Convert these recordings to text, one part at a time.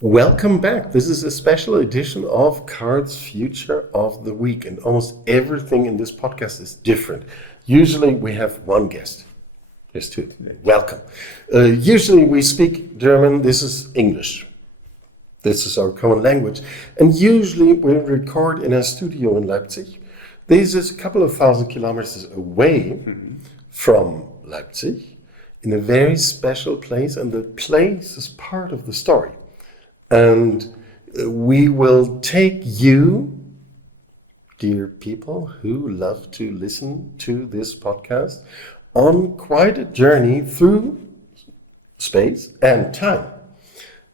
Welcome back. This is a special edition of Card's Future of the Week, and almost everything in this podcast is different. Usually we have one guest. There's two today. Welcome. Usually we speak German. This is English. This is our common language. And usually we record in a studio in Leipzig. This is a couple of thousand kilometers away from Leipzig in a very special place, and the place is part of the story. And we will take you, dear people who love to listen to this podcast, on quite a journey through space and time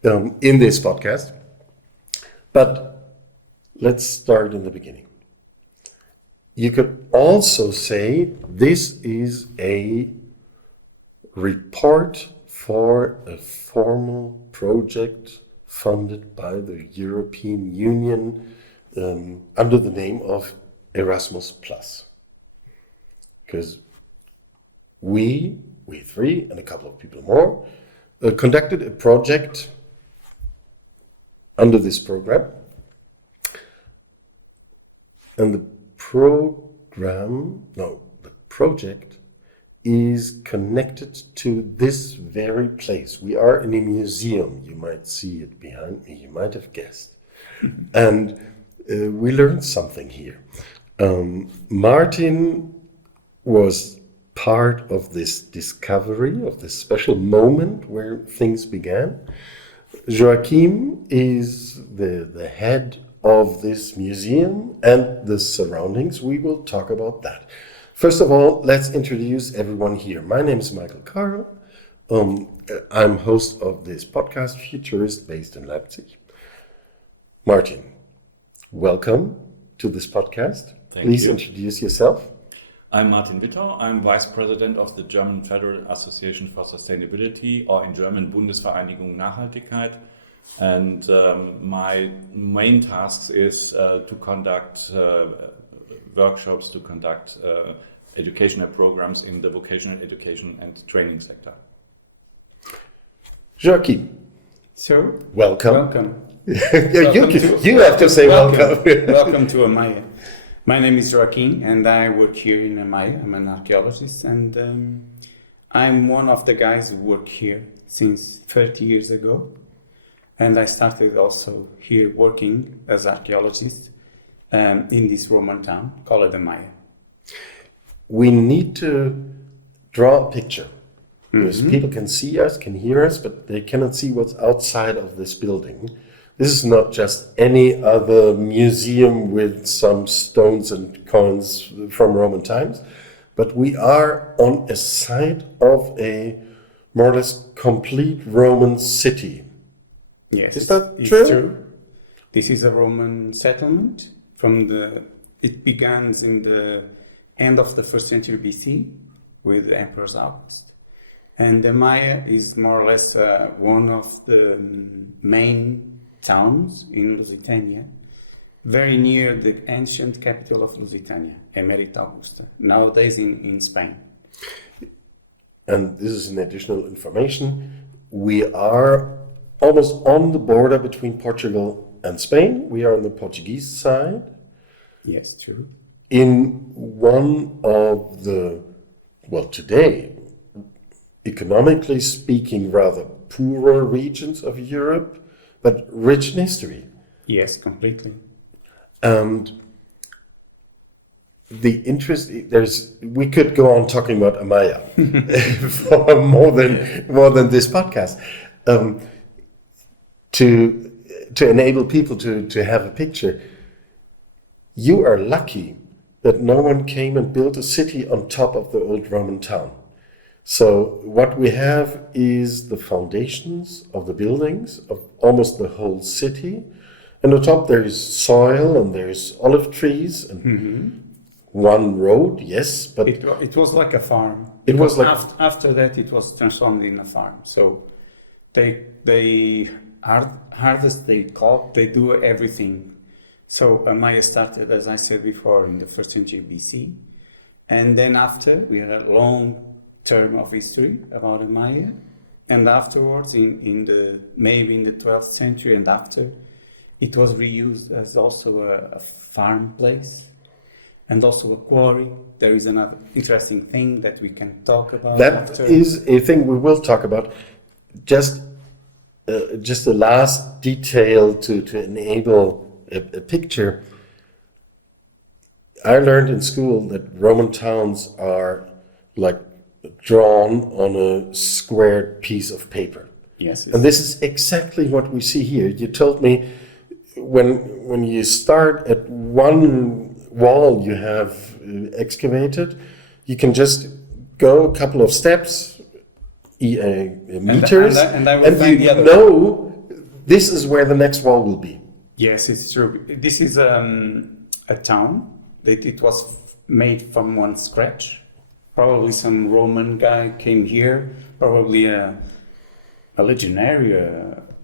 in this podcast. But let's start in the beginning. You could also say this is a report for a formal project funded by the European Union under the name of Erasmus+. Because we three and a couple of people more, conducted a project under this program. And the project is connected to this very place. We are in a museum. You might see it behind me. You might have guessed. And we learned something here. Martin was part of this discovery, of this special moment where things began. Joaquim is the head of this museum and the surroundings. We will talk about that. First of all, let's introduce everyone here. My name is Michael Carvalho. I'm host of this podcast, Futurist, based in Leipzig. Martin, welcome to this podcast. Please introduce yourself. I'm Martin Wittau. I'm Vice President of the German Federal Association for Sustainability, or in German, Bundesvereinigung Nachhaltigkeit. And my main task is to conduct workshops, to conduct educational programs in the vocational education and training sector. Joaquim. So, welcome. You have to say welcome. Welcome to Ammaia. My name is Joaquim and I work here in Ammaia. I'm an archaeologist and I'm one of the guys who work here since 30 years ago. And I started also here working as archaeologist in this Roman town called Ammaia. We need to draw a picture. Because people can see us, can hear us, but they cannot see what's outside of this building. This is not just any other museum with some stones and coins from Roman times, but we are on a site of a more or less complete Roman city. Yes, is that it's true? True. This is a Roman settlement. It begins in the end of the 1st century BC with the Emperor August. And Ammaia is more or less one of the main towns in Lusitania, very near the ancient capital of Lusitania, Emerita Augusta, nowadays in Spain. And this is an additional information. We are almost on the border between Portugal and Spain. We are on the Portuguese side. Yes, true. In one of the, today, economically speaking, rather poorer regions of Europe, but rich in history. Yes, completely. And the interest, we could go on talking about Ammaia for more than this podcast. To enable people to have a picture. You are lucky that no one came and built a city on top of the old Roman town. So what we have is the foundations of the buildings of almost the whole city. And on top there is soil and there's olive trees and one road, yes, but it was like a farm. It was like after that it was transformed in a farm. So they harvest, they crop, they do everything. So Ammaia started, as I said before, in the 1st century BC. And then after, we had a long term of history about Ammaia. and afterwards, in the maybe in the 12th century and after, it was reused as also a farm place and also a quarry. There is another interesting thing that we can talk about. That after. is a thing we will talk about. Just the last detail to enable a picture. I learned in school that Roman towns are like drawn on a squared piece of paper. Yes. And this is exactly what we see here. You told me when you start at one wall you have excavated, you can just go a couple of steps, meters, and I will find you the other know this is where the next wall will be. Yes, it's true. This is a town that it was made from one scratch. Probably some Roman guy came here, probably a legionary,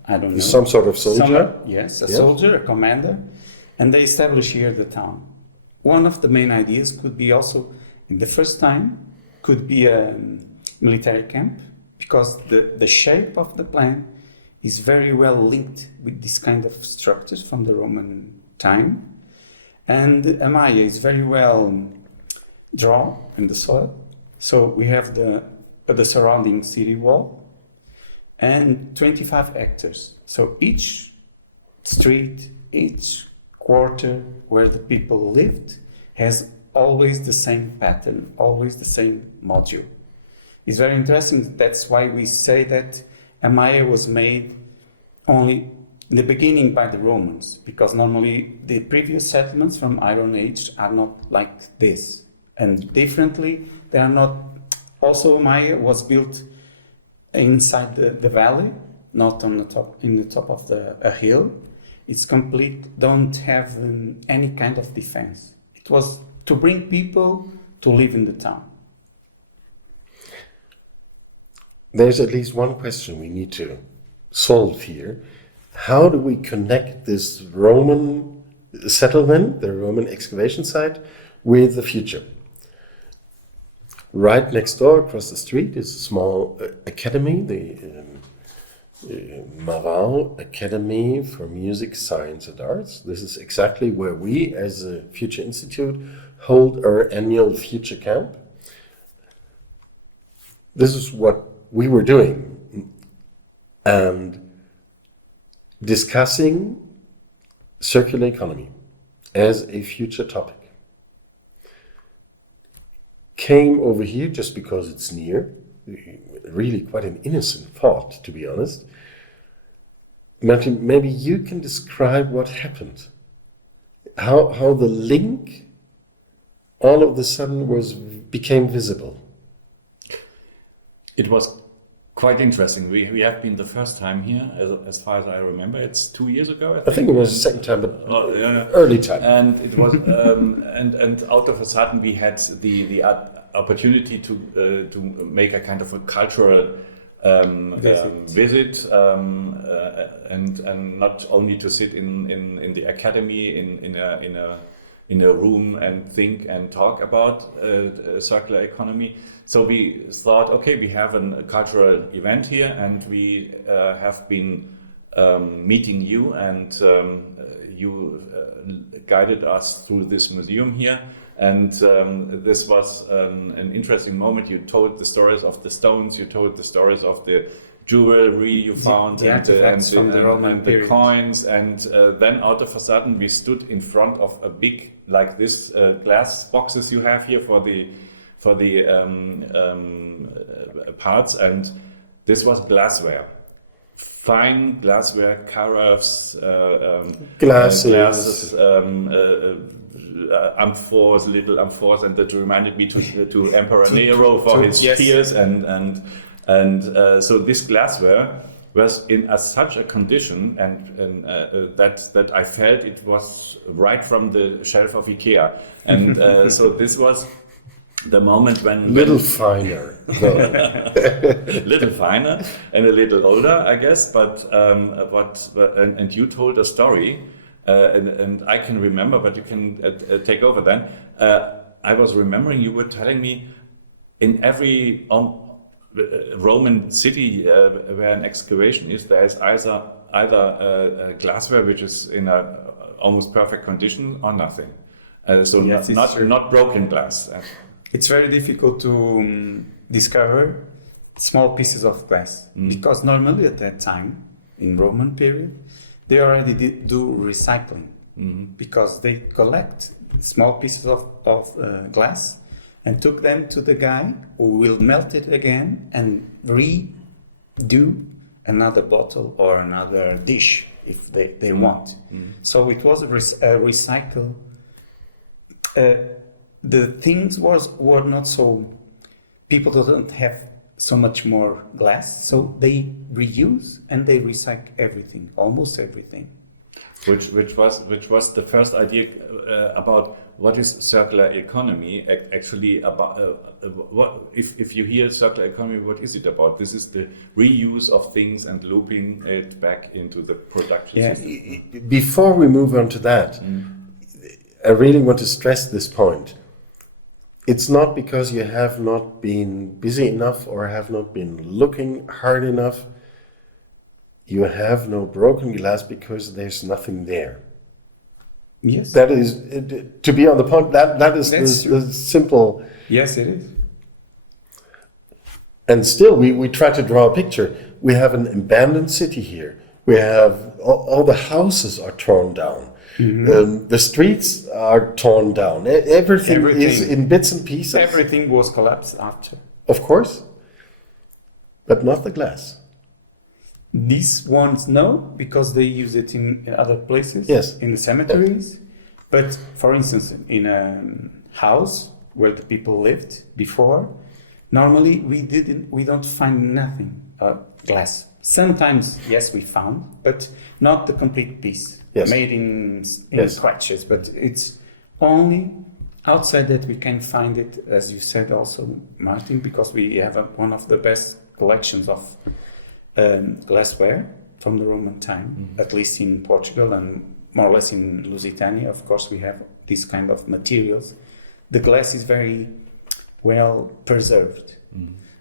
I don't know. Some sort of soldier. Yes, soldier, a commander, and they established here the town. One of the main ideas could be also, in the first time, could be a military camp, because the shape of the plan is very well linked with this kind of structures from the Roman time. And Ammaia is very well drawn in the soil. So we have the surrounding city wall and 25 hectares. So each street, each quarter where the people lived has always the same pattern, always the same module. It's very interesting. That's why we say that Ammaia was made only in the beginning by the Romans, because normally the previous settlements from Iron Age are not like this. And differently, they are not. Also, Ammaia was built inside the valley, not on the top, in the top of a hill. It's complete, don't have any kind of defense. It was to bring people to live in the town. There's at least one question we need to solve here. How do we connect this Roman settlement, the Roman excavation site, with the future? Right next door, across the street, is a small academy, the Marau Academy for Music, Science and Arts. This is exactly where we, as a Future Institute, hold our annual Future Camp. This is what we were doing, and discussing circular economy as a future topic. Came over here just because it's near, really quite an innocent thought, to be honest. Martin, maybe you can describe what happened, how the link all of a sudden became visible. It was quite interesting. We have been the first time here, as far as I remember. It's 2 years ago. I think it was the second time, but early time. And it was, and out of a sudden we had the opportunity to make a kind of a cultural visit, and not only to sit in the academy in a room and think and talk about circular economy. So we thought, okay, we have a cultural event here, and we have been meeting you, and you guided us through this museum here. And this was an interesting moment. You told the stories of the stones, you told the stories of the jewelry you found, and the coins, and then out of a sudden we stood in front of a big, like this, glass boxes you have here for the parts, and this was glassware, fine glassware, carafes, glasses, amphors, little amphors, and that reminded me to Emperor Nero for his spears, and so this glassware was in such a condition, and that I felt it was right from the shelf of IKEA, and so this was the moment when little finer, little finer and a little older, I guess. But and you told a story, and I can remember, but you can take over then. I was remembering you were telling me in every Roman city where an excavation is, there is either glassware which is in a almost perfect condition or nothing. So Yes, it's not true. not broken glass. It's very difficult to discover small pieces of glass because normally at that time in Roman period they already do recycling because they collect small pieces of glass and took them to the guy who will melt it again and redo another bottle or another dish if they want. So it was a recycle. The things were not so, people don't have so much more glass, so they reuse and they recycle everything, almost everything. Which was the first idea about what is circular economy actually about. What if you hear circular economy, what is it about? This is the reuse of things and looping it back into the production system. Before we move on to that, I really want to stress this point. It's not because you have not been busy enough or have not been looking hard enough. You have no broken glass because there's nothing there. Yes. That is, to be on the point, that is the simple. Yes, it is. And still, we try to draw a picture. We have an abandoned city here. We have all the houses are torn down. The streets are torn down. Everything is in bits and pieces. Everything was collapsed after. Of course, but not the glass. These ones, no, because they use it in other places. Yes. In the cemeteries. But for instance, in a house where the people lived before, normally we don't find nothing glass. Sometimes, yes, we found, but not the complete piece. Yes. Made in Yes. scratches, but it's only outside that we can find it, as you said also, Martin, because we have one of the best collections of glassware from the Roman time, at least in Portugal and more or less in Lusitania. Of course, we have this kind of materials. The glass is very well preserved.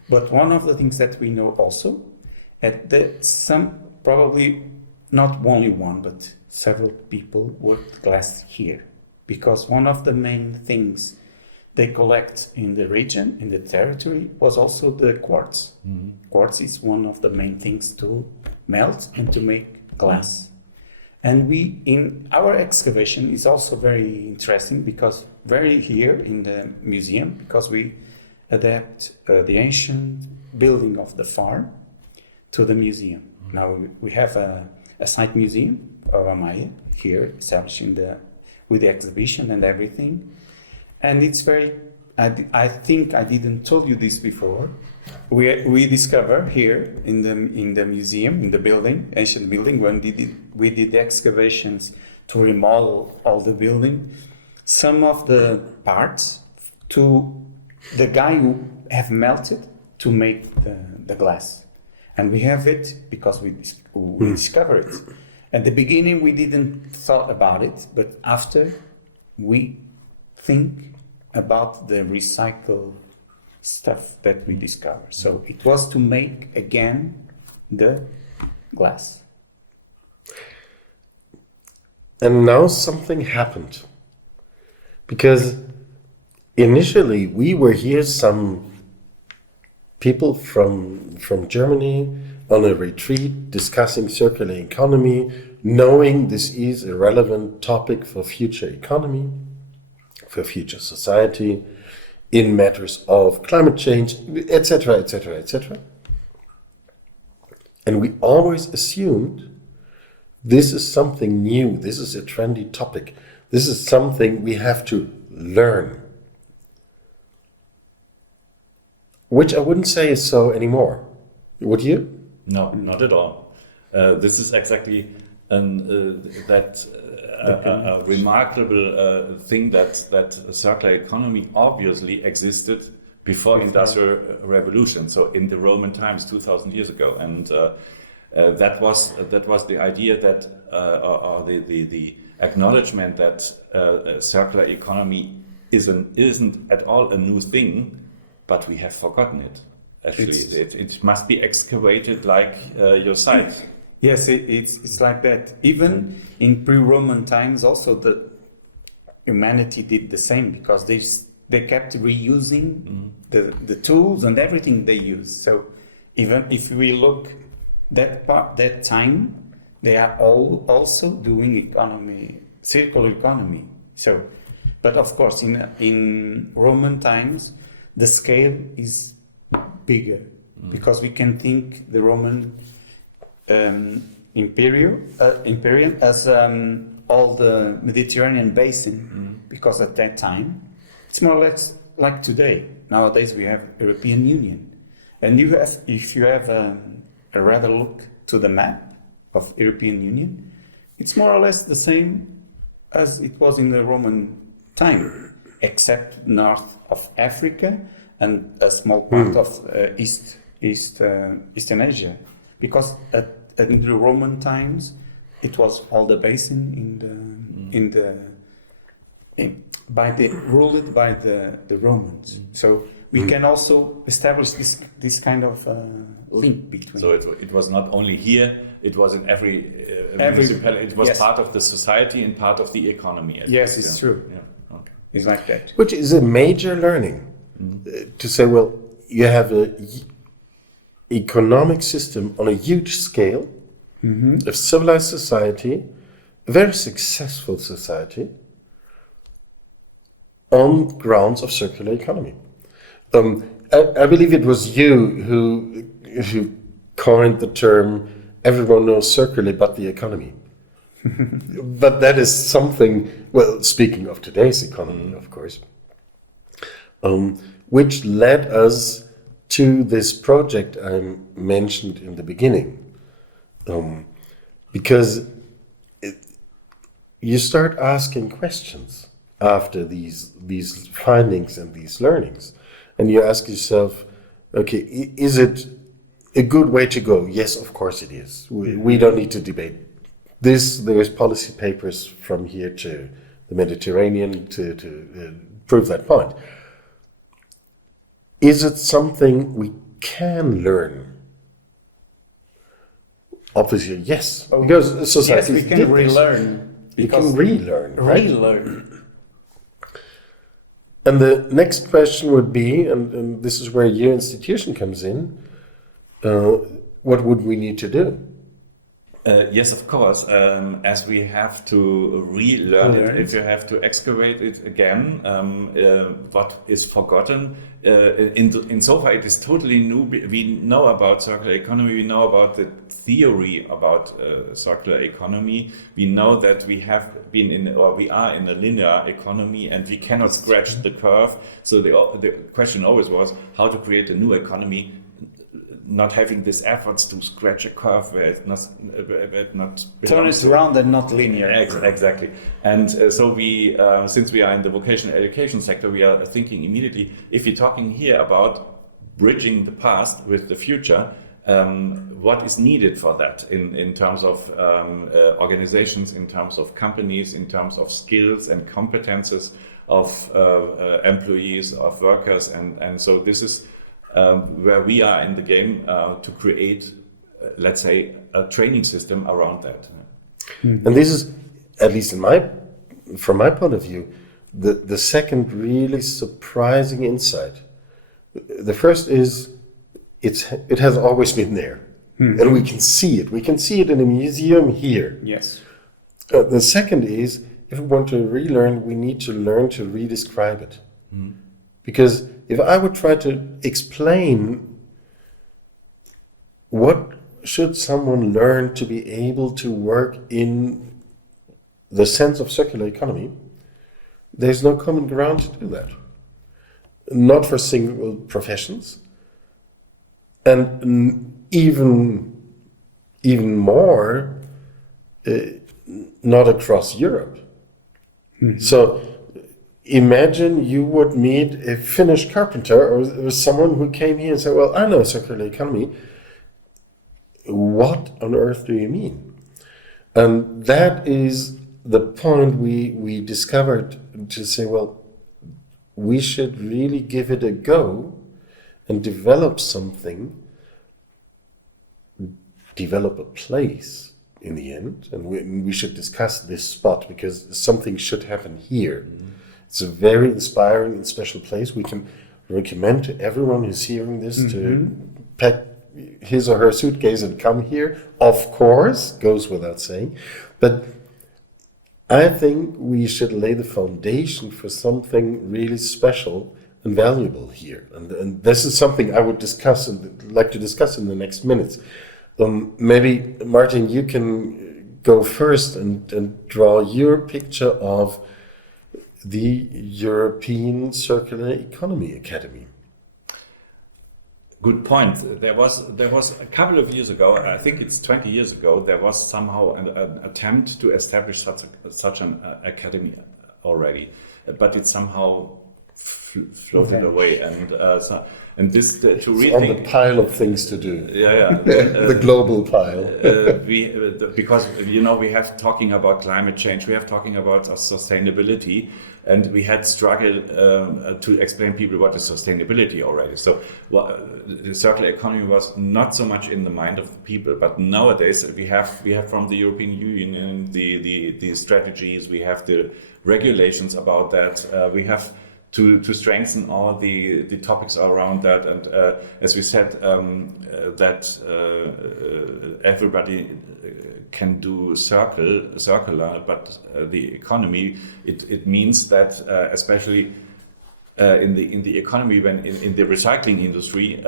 But one of the things that we know also, some probably not only one, but several people worked glass here, because one of the main things they collect in the region, in the territory, was also the quartz. Quartz is one of the main things to melt and to make glass. And we, in our excavation, is also very interesting because very here in the museum, because we adapt the ancient building of the farm to the museum. Now we have a site museum of Ammaia here, established with the exhibition and everything. And it's very, I think I didn't told you this before. We discover here in the museum, in the building, ancient building, when we did the excavations to remodel all the building, some of the parts to the guy who have melted to make the glass. And we have it because we discovered it. At the beginning we didn't thought about it, but after we think about the recycled stuff that we discover. So it was to make again the glass. And now something happened. Because initially we were here, some people from Germany on a retreat discussing circular economy, knowing this is a relevant topic for future economy, for future society, in matters of climate change, etc., etc., etc. And we always assumed this is something new, this is a trendy topic, this is something we have to learn. Which I wouldn't say is so anymore. Would you? No, not at all. This is exactly a remarkable thing that circular economy obviously existed before Industrial Revolution. So in the Roman times, 2,000 years ago, and that was the idea that or the acknowledgement that circular economy isn't at all a new thing, but we have forgotten it. Actually, it must be excavated like your site. Yes, it's like that. Even in pre-Roman times, also the humanity did the same, because they kept reusing the tools and everything they use. So even if we look that time, they are all also doing circular economy. So, but of course, in Roman times, the scale is bigger, because we can think the Roman imperium as all the Mediterranean basin, because at that time it's more or less like today. Nowadays we have European Union, and if you have a rather look to the map of European Union, it's more or less the same as it was in the Roman time, except north of Africa and a small part of Eastern Asia, because in the Roman times it was all the basin ruled by the Romans. So we can also establish this kind of link between. So it was not only here; it was in every municipality. It was part of the society and part of the economy. Yes, it's true. Yeah. Okay. It's like that. Which is a major learning to say, well, you have a economic system on a huge scale, a civilized society, a very successful society, on grounds of circular economy. I believe it was you who coined the term "everyone knows circularly but the economy." But that is something, well, speaking of today's economy, of course, which led us to this project I mentioned in the beginning. Because you start asking questions after these findings and these learnings, and you ask yourself, okay, is it a good way to go? Yes, of course it is. We don't need to debate this. There's policy papers from here to the Mediterranean to prove that point. Is it something we can learn? Obviously, yes. Because society. Yes, we can relearn. We can relearn, right? Relearn. And the next question would be, and this is where your institution comes in, what would we need to do? Yes, of course. As we have to relearn it, if you have to excavate it again, what is forgotten. Insofar, it is totally new. We know about circular economy. We know about the theory about circular economy. We know that we have been in, or we are in a linear economy, and we cannot scratch the curve. So the question always was how to create a new economy, not having these efforts to scratch a curve where it's not turn it around and not linear. Exactly. And so we, since we are in the vocational education sector, we are thinking immediately, if we're talking here about bridging the past with the future, what is needed for that in terms of organizations, in terms of companies, in terms of skills and competences of employees, of workers, and so this is where we are in the game to create, let's say, a training system around that. And this is, at least from my point of view, the second really surprising insight. The first is it has always been there, and we can see it. We can see it in a museum here. Yes. The second is, if we want to relearn, we need to learn to redescribe it. Because if I would try to explain what should someone learn to be able to work in the sense of circular economy, there's no common ground to do that. Not for single professions, and even more, not across Europe. So imagine you would meet a Finnish carpenter or someone who came here and said, well, I know circular economy. What on earth do you mean? And that is the point we discovered, to say, well, we should really give it a go and develop something, develop a place in the end. And we should discuss this spot because something should happen here. It's a very inspiring and special place. We can recommend to everyone who's hearing this to pack his or her suitcase and come here. Of course, goes without saying. But I think we should lay the foundation for something really special and valuable here. And this is something I would discuss and like to discuss in the next minutes. Maybe, Martin, you can go first and draw your picture of the European Circular Economy Academy. Good point. There was a couple of years ago, I think it's 20 years ago, there was somehow an attempt to establish such an academy already, but it somehow floated away, and this to rethink on the pile of things to do. Yeah. The global pile. Because we have talking about climate change, we have talking about sustainability, and we had struggled to explain people what is sustainability already. So the circular economy was not so much in the mind of the people, but nowadays we have from the European Union the strategies, we have the regulations about that, we have to strengthen all the topics around that, and as we said, that everybody can do circular, but the economy, it means that especially in the economy, when in the recycling industry,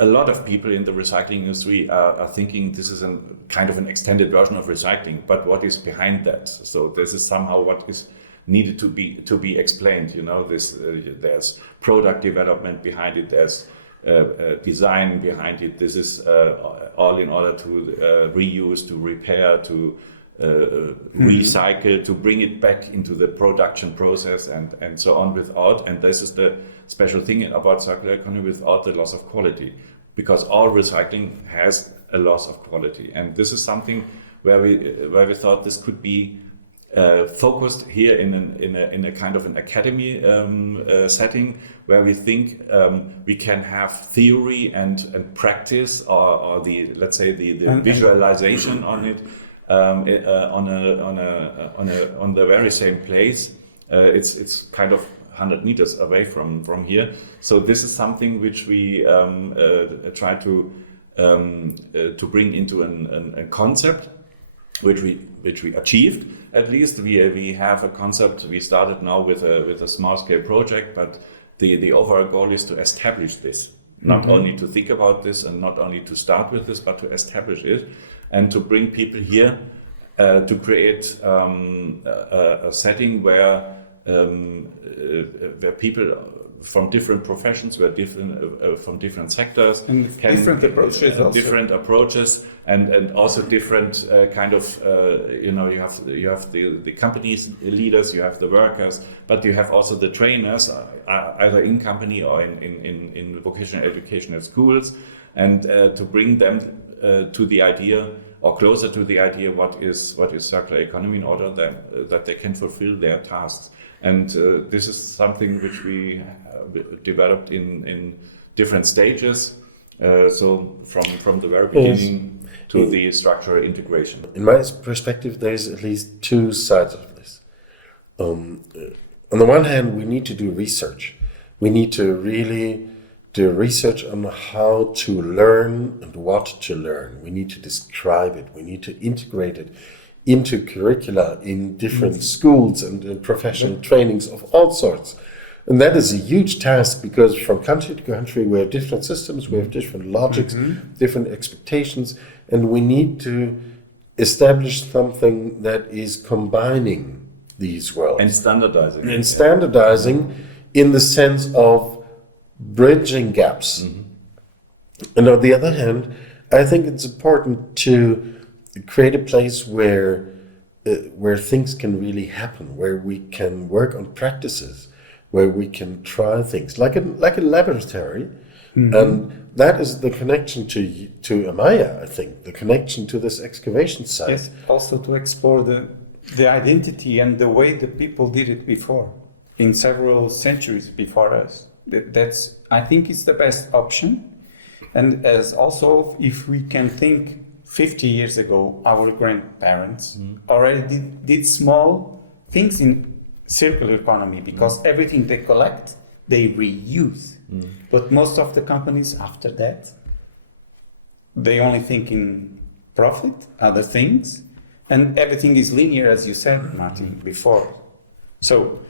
a lot of people in the recycling industry are thinking this is a kind of an extended version of recycling, but what is behind that? So this is somehow what is needed to be explained. There's product development behind it, there's design behind it. This is all in order to reuse, to repair, to recycle, to bring it back into the production process, and so on without. And this is the special thing about circular economy, without the loss of quality, because all recycling has a loss of quality. And this is something where we thought this could be focused here in a kind of an academy setting, where we think we can have theory and practice, or the, let's say, the visualization on it on the very same place. It's kind of 100 meters away from here. So this is something which we try to bring into a concept, which we achieved. At least we have a concept. We started now with a small scale project, but the overall goal is to establish this. Not only to think about this and not only to start with this, but to establish it and to bring people here to create a setting where people from different professions, from different sectors, and different approaches, and also different kind of you have the company's leaders, you have the workers, but you have also the trainers, either in company or in vocational educational schools, and to bring them to the idea, or closer to the idea, what is circular economy, in order that they can fulfill their tasks. And this is something which we developed in different stages. So from the very beginning to the structural integration. In my perspective, there's at least two sides of this. On the one hand, we need to do research. We need to really do research on how to learn and what to learn. We need to describe it. We need to integrate it into curricula in different schools and professional trainings of all sorts. And that is a huge task, because from country to country we have different systems, we have different logics, different expectations, and we need to establish something that is combining these worlds. And standardizing. And standardizing in the sense of bridging gaps. And on the other hand, I think it's important to create a place where things can really happen, where we can work on practices, where we can try things like a laboratory. And that is the connection to Ammaia, I think, the connection to this excavation site. Yes, also to explore the identity and the way the people did it before, in several centuries before us. That's, I think it's the best option. And as also, if we can think 50 years ago, our grandparents already did small things in circular economy, because everything they collect, they reuse. But most of the companies after that, they only think in profit, other things, and everything is linear, as you said, Martin, before. So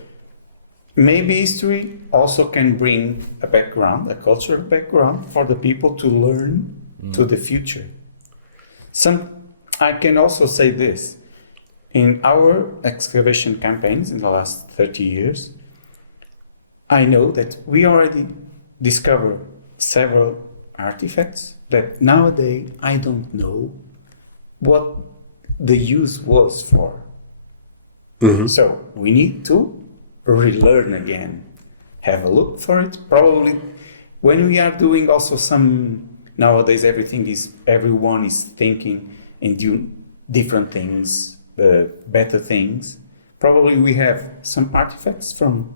maybe history also can bring a background, a cultural background for the people to learn to the future. I can also say this. In our excavation campaigns in the last 30 years, I know that we already discovered several artifacts that nowadays I don't know what the use was for. So we need to relearn again, have a look for it. Probably when we are doing also some, nowadays everyone is thinking and doing different things, better things. Probably we have some artifacts from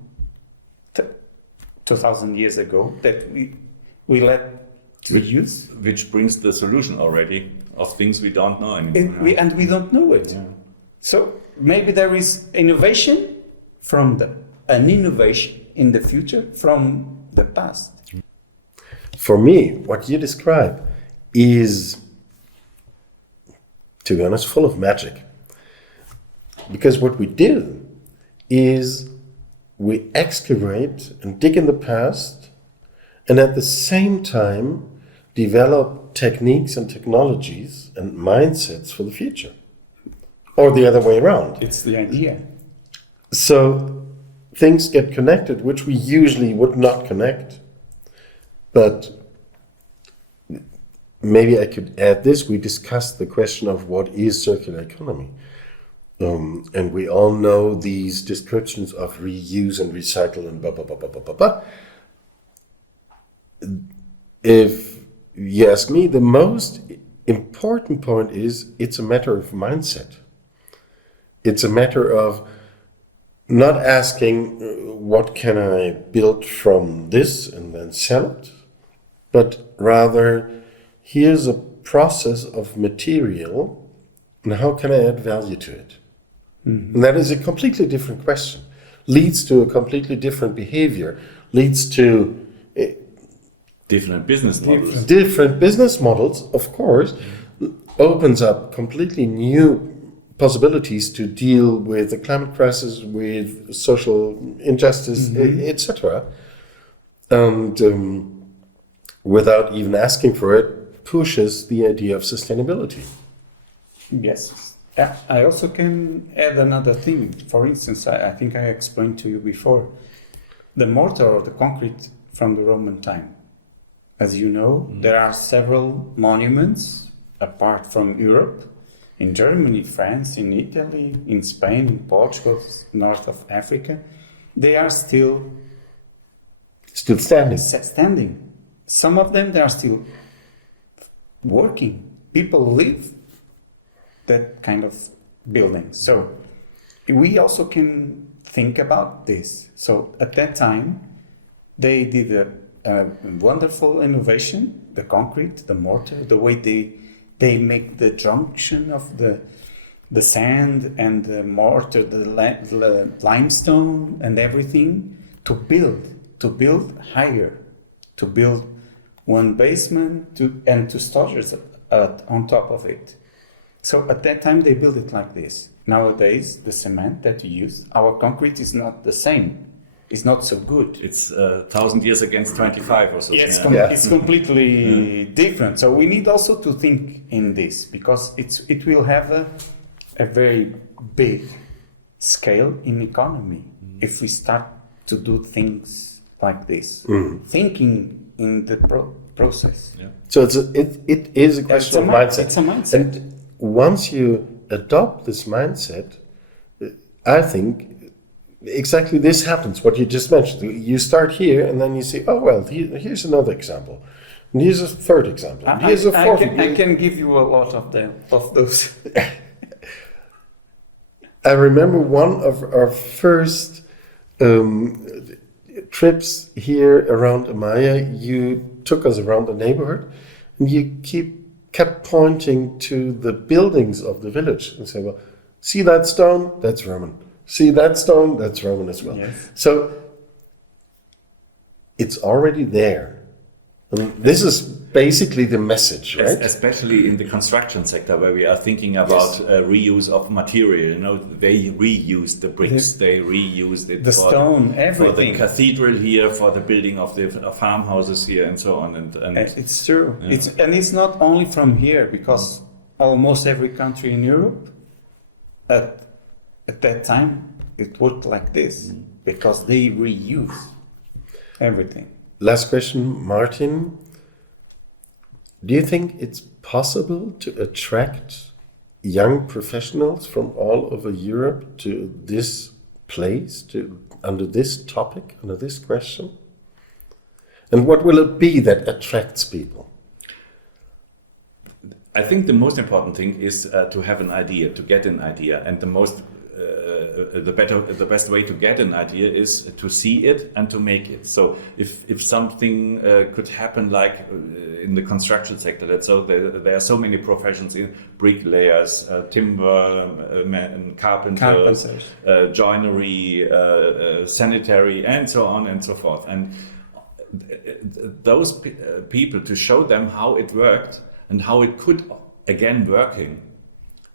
2,000 years ago that we let to use. Which brings the solution already of things we don't know anymore. And we don't know it. Yeah. So maybe there is innovation an innovation in the future from the past. For me, what you describe is, to be honest, full of magic. Because what we do is we excavate and dig in the past, and at the same time develop techniques and technologies and mindsets for the future. Or the other way around. It's the idea. So things get connected, which we usually would not connect. But maybe I could add this. We discussed the question of what is circular economy. And we all know these descriptions of reuse and recycle and blah, blah, blah, blah, blah, blah, blah. If you ask me, the most important point is it's a matter of mindset. It's a matter of not asking what can I build from this and then sell it, but rather here's a process of material and how can I add value to it? And that is a completely different question, leads to a completely different behavior, leads to Different business models. different business models, of course, opens up completely new possibilities to deal with the climate crisis, with social injustice, etc. And without even asking for it, pushes the idea of sustainability. Yes. I also can add another thing. For instance, I think I explained to you before, the mortar or the concrete from the Roman time. As you know, there are several monuments apart from Europe, in Germany, France, in Italy, in Spain, in Portugal, north of Africa. They are still standing. Some of them, they are still working. People live that kind of building. So we also can think about this. So at that time, they did a wonderful innovation, the concrete, the mortar, the way they make the junction of the sand and the mortar, the limestone and everything to build higher, to build one basement and to storage on top of it. So at that time they built it like this. Nowadays, the cement that we use, our concrete is not the same. It's not so good. It's 1,000 years against 25 or so. Yes, it's completely different. So we need also to think in this, because it will have a very big scale in economy if we start to do things like this, thinking in the process. Yeah. So it is a question of mindset. It's a mindset. And once you adopt this mindset, I think exactly this happens, what you just mentioned. You start here and then you say, oh, well, here's another example. And here's a third example. And here's a fourth. I can give you a lot of those. I remember one of our first trips here around Ammaia, you took us around the neighborhood, and you kept pointing to the buildings of the village and say, well, see that stone? That's Roman. See that stone? That's Roman as well. Yes. So it's already there. And this is basically the message, right? Especially in the construction sector, where we are thinking about reuse of material. You know, they reuse the bricks, they reused it the stone, everything. For the cathedral here, for the building of the farmhouses here, and so on. And it's true. Yeah. It's not only from here, because almost every country in Europe at that time it worked like this, because they reuse everything. Last question, Martin. Do you think it's possible to attract young professionals from all over Europe to this place, under this topic, under this question? And what will it be that attracts people? I think the most important thing is to have an idea, to get an idea, and the best way to get an idea is to see it and to make it. So if something could happen, like in the construction sector, there are so many professions in bricklayers, timber, carpenters, joinery, sanitary, and so on and so forth. And those people, to show them how it worked and how it could again working.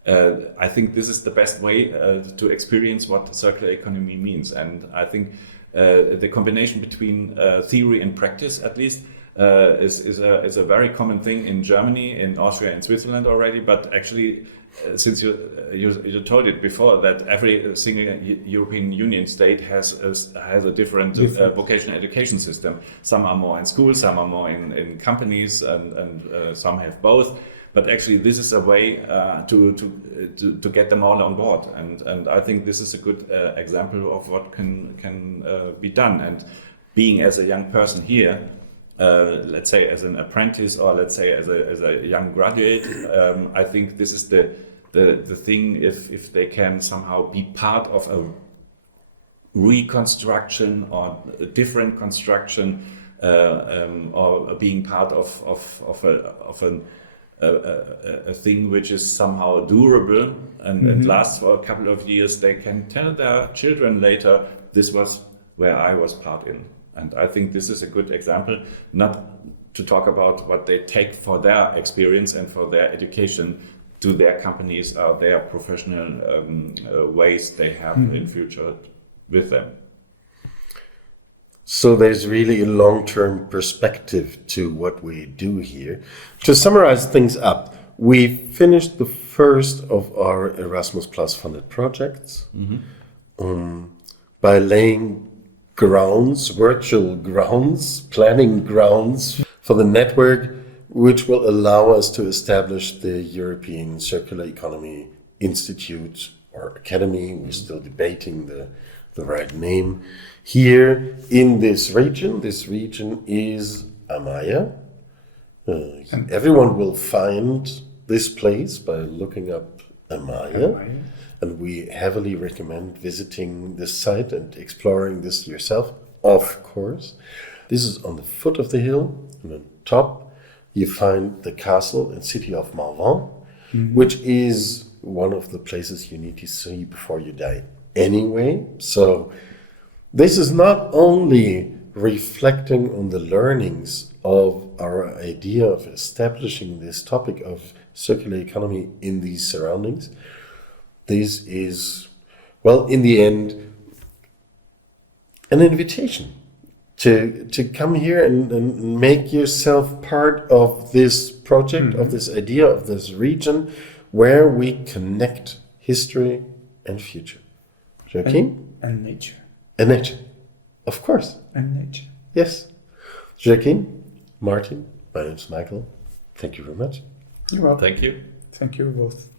I think this is the best way to experience what circular economy means. And I think the combination between theory and practice, at least, is a very common thing in Germany, in Austria, and Switzerland already. But actually, since you told it before, that every single European Union state has a different vocational education system. Some are more in schools, some are more in companies, and some have both. But actually, this is a way to get them all on board, and I think this is a good example of what can be done. And being as a young person here, let's say as an apprentice, or let's say as a young graduate, I think this is the thing. If they can somehow be part of a reconstruction or a different construction, or being part of a thing which is somehow durable and lasts for a couple of years, they can tell their children later, this was where I was part in. And I think this is a good example, not to talk about what they take for their experience and for their education to their companies or their professional ways they have in future with them. So there's really a long-term perspective to what we do here. To summarize things up, we finished the first of our Erasmus Plus funded projects by laying grounds, virtual grounds, planning grounds for the network, which will allow us to establish the European Circular Economy Institute or Academy. We're still debating the right name. Here in this region is Ammaia. Everyone will find this place by looking up Ammaia. And we heavily recommend visiting this site and exploring this yourself, of course. This is on the foot of the hill, and on top you find the castle and city of Malvan, which is one of the places you need to see before you die anyway. So this is not only reflecting on the learnings of our idea of establishing this topic of circular economy in these surroundings. This is, well, in the end, an invitation to come here and make yourself part of this project, of this idea, of this region, where we connect history and future. Joaquim? And nature. And nature, of course. And nature. Yes. Joaquim, Martin, my name is Michael. Thank you very much. You're welcome. Thank you. Thank you both.